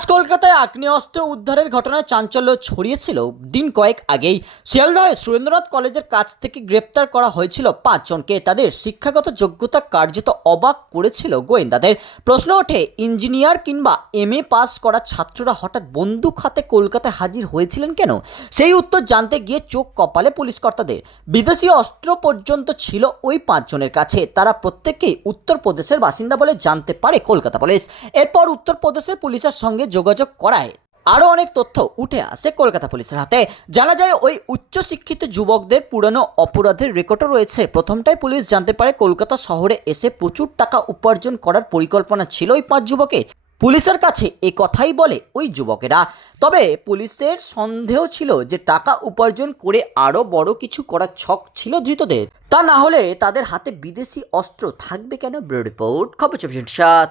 খাস কলকাতায় আগ্নেয়াস্ত্র উদ্ধারের ঘটনায় চাঞ্চল্য ছড়িয়েছিল। দিন কয়েক আগেই শিয়ালদহে সুরেন্দ্রনাথ কলেজের কাছ থেকে গ্রেপ্তার করা হয়েছিল পাঁচজনকে। তাদের শিক্ষাগত যোগ্যতা কার্যত অবাক করেছিল গোয়েন্দাদের। প্রশ্ন ওঠে, ইঞ্জিনিয়ার কিংবা এম এ পাস করা ছাত্ররা হঠাৎ বন্দুক হাতে কলকাতায় হাজির হয়েছিলেন কেন? সেই উত্তর জানতে গিয়ে চোখ কপালে পুলিশ কর্তাদের। বিদেশি অস্ত্র পর্যন্ত ছিল ওই পাঁচজনের কাছে। তারা প্রত্যেকেই উত্তরপ্রদেশের বাসিন্দা বলে জানতে পারে কলকাতা পুলিশ। এরপর উত্তরপ্রদেশের পুলিশের যোগাযোগ করায়। আরও অনেক তথ্য উঠে আসে কলকাতা পুলিশের হাতে। জানা যায়, ওই উচ্চশিক্ষিত যুবকদের পুরনো অপরাধের রেকর্ডও রয়েছে। প্রথমটাই পুলিশ জানতে পারে, কলকাতা শহরে এসে প্রচুর টাকা উপার্জন করার পরিকল্পনা ছিল ওই পাঁচ যুবকের পুলিশের কাছে এ কথাই বলে ওই যুবকেরা। তবে পুলিশের সন্দেহ ছিল যে টাকা উপার্জন করে আরও বড় কিছু করার ছক ছিল ধৃতদের। তা না হলে তাদের হাতে বিদেশি অস্ত্র থাকবে কেন? ব্যুরো রিপোর্ট, খবর চব্বিশ সাত।